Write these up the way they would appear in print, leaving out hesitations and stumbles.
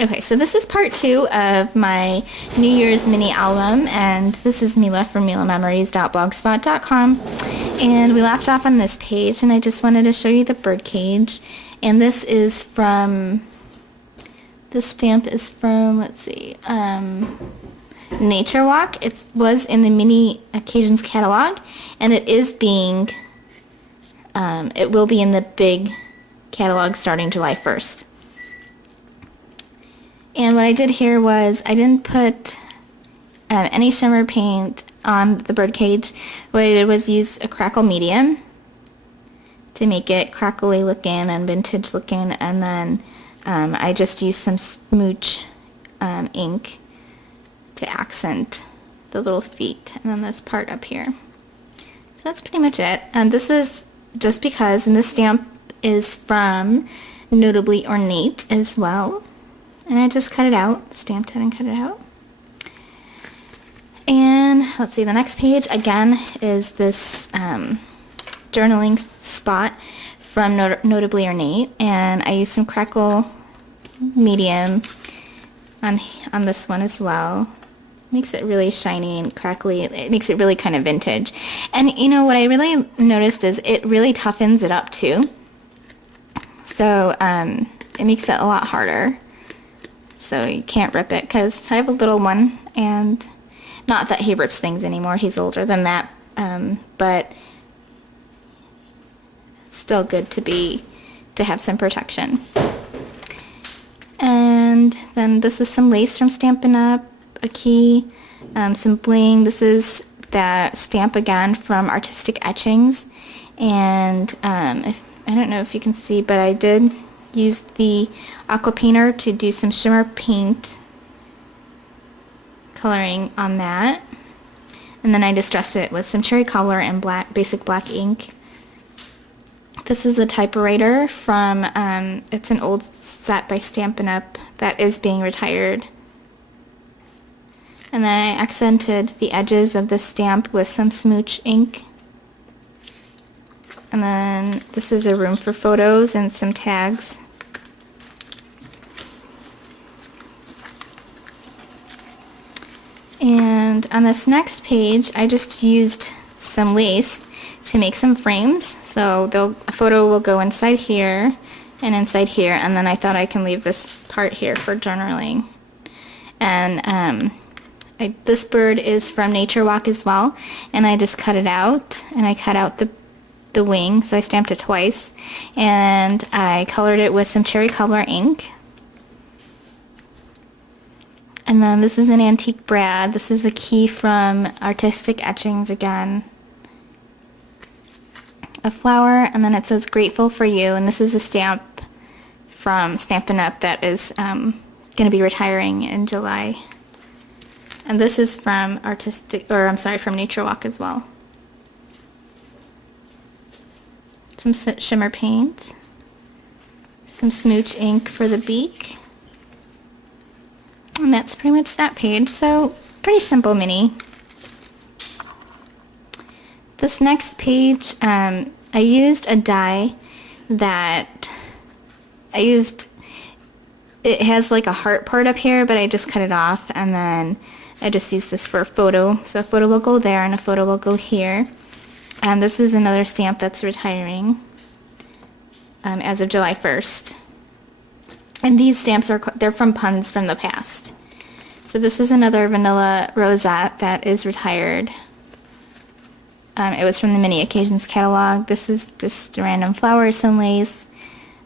Okay, so this is part 2 of my New Year's mini album, and this is Mila from milamemories.blogspot.com, and we left off on this page, and I just wanted to show you the birdcage, and this is from, this stamp is from, let's see, Nature Walk. It was in the Mini Occasions catalog, and it is being, it will be in the big catalog starting July 1st. And what I did here was I didn't put any shimmer paint on the birdcage. What I did was use a crackle medium to make it crackly looking and vintage looking, and then I just used some smooch ink to accent the little feet and then this part up here. So that's pretty much it. And this is just because, and this stamp is from Notably Ornate as well. And I just cut it out, stamped it and cut it out. And let's see, the next page again is this journaling spot from Notably Ornate, and I used some crackle medium on this one as well. Makes it really shiny and crackly. It makes it really kind of vintage. And you know what I really noticed is it really toughens it up too. So it makes it a lot harder. So you can't rip it, because I have a little one, and not that he rips things anymore, he's older than that, but it's still good to have some protection. And then this is some lace from Stampin' Up, a key, some bling. This is that stamp again from Artistic Etchings, and I don't know if you can see, but I did use the aqua painter to do some shimmer paint coloring on that, and then I distressed it with some cherry color and basic black ink. This is a typewriter from it's an old set by Stampin' Up that is being retired, and then I accented the edges of the stamp with some smooch ink. And then this is a room for photos and some tags. And on this next page, I just used some lace to make some frames. So a photo will go inside here and inside here, and then I thought I can leave this part here for journaling. And this bird is from Nature Walk as well, and I just cut it out, and I cut out the wing, so I stamped it twice, and I colored it with some cherry color ink. And then this is an antique brad. This is a key from Artistic Etchings again. A flower, and then it says Grateful for You, and this is a stamp from Stampin' Up that is going to be retiring in July. And this is from from Nature Walk as well. Some shimmer paint, some smooch ink for the beak, and that's pretty much that page. So pretty simple mini. This next page, I used a die that it has like a heart part up here, but I just cut it off, and then I just used this for a photo. So a photo will go there and a photo will go here. And this is another stamp that's retiring as of July 1st. And these stamps they're from puns from the past. So this is another vanilla rosette that is retired. It was from the Mini Occasions catalog. This is just random flowers and lace,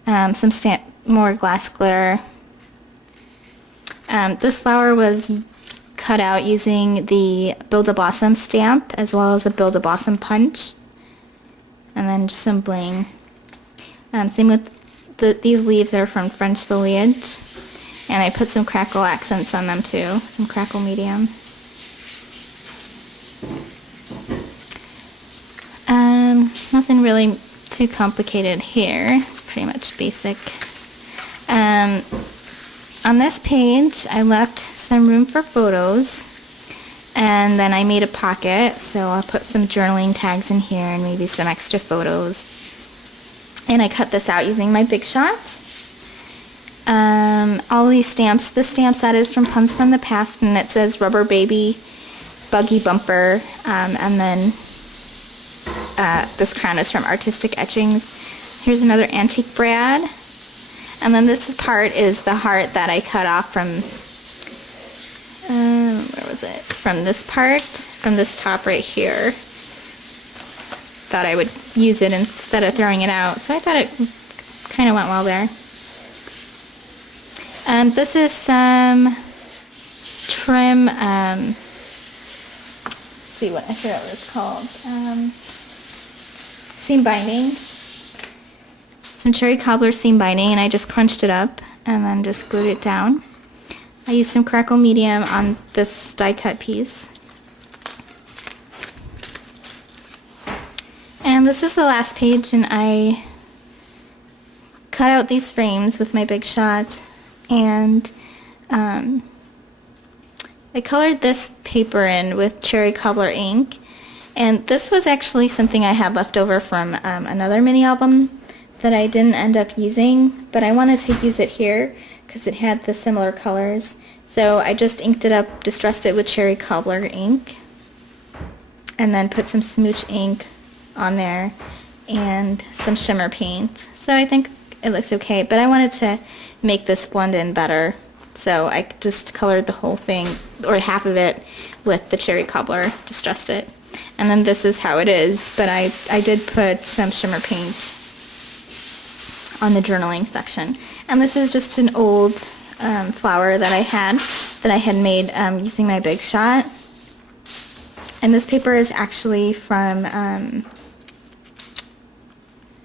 some more glass glitter. This flower was cut out using the Build-A-Blossom stamp as well as the Build-A-Blossom punch, and then just some bling. Same with these leaves are from French Foliage, and I put some crackle accents on them too, some crackle medium. Nothing really too complicated here. It's pretty much basic. On this page, I left some room for photos, and then I made a pocket, so I'll put some journaling tags in here and maybe some extra photos. And I cut this out using my Big Shot. all these stamps. This stamp set is from Puns from the Past, and it says Rubber Baby, Buggy Bumper, and then this crown is from Artistic Etchings. Here's another Antique Brad. And then this part is the heart that I cut off from, where was it? From this part, from this top right here. Thought I would use it instead of throwing it out, so I thought it kind of went well there. This is some trim, let's see what, I forgot what it's called, seam binding. Some cherry cobbler seam binding, and I just crunched it up and then just glued it down. I used some crackle medium on this die cut piece. And this is the last page, and I cut out these frames with my Big Shot, and I colored this paper in with cherry cobbler ink. And this was actually something I had left over from another mini album that I didn't end up using, but I wanted to use it here because it had the similar colors. So I just inked it up, distressed it with cherry cobbler ink, and then put some smooch ink on there and some shimmer paint. So I think it looks okay, but I wanted to make this blend in better. So I just colored the whole thing, or half of it, with the cherry cobbler, distressed it. And then this is how it is, but I did put some shimmer paint on the journaling section. And this is just an old flower that I had made using my Big Shot. And this paper is actually from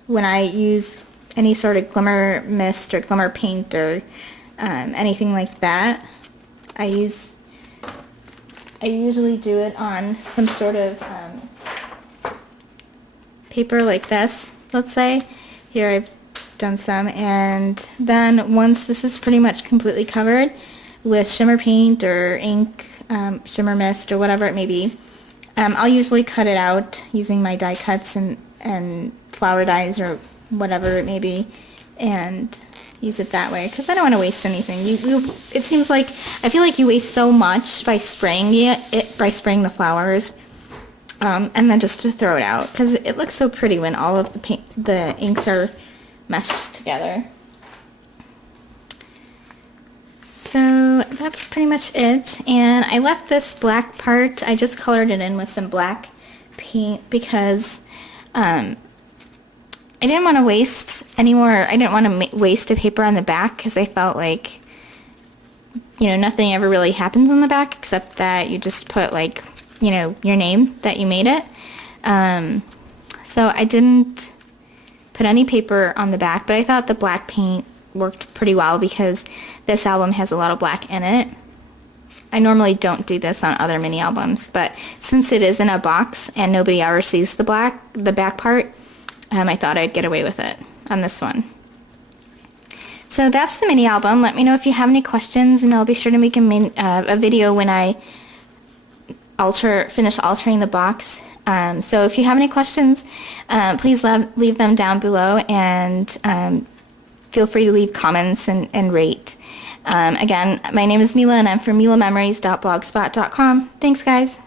when I use any sort of glimmer mist or glimmer paint or anything like that. I usually do it on some sort of paper like this, let's say. Here I've done some, and then once this is pretty much completely covered with shimmer paint or ink, shimmer mist or whatever it may be, I'll usually cut it out using my die cuts and flower dies or whatever it may be, and use it that way because I don't want to waste anything. It seems like I feel like you waste so much by spraying the flowers, and then just to throw it out because it looks so pretty when all of the inks are meshed together. So that's pretty much it, and I left this black part, I just colored it in with some black paint because I didn't want to waste any more. I didn't want to waste a paper on the back because I felt like, you know, nothing ever really happens on the back except that you just put, like, you know, your name that you made it. So I didn't put any paper on the back, but I thought the black paint worked pretty well because this album has a lot of black in it. I normally don't do this on other mini albums, but since it is in a box and nobody ever sees the back part, I thought I'd get away with it on this one. So that's the mini album. Let me know if you have any questions, and I'll be sure to make a video when I finish altering the box. So if you have any questions, please leave them down below, and feel free to leave comments and rate. Again, my name is Mila, and I'm from milamemories.blogspot.com. Thanks, guys.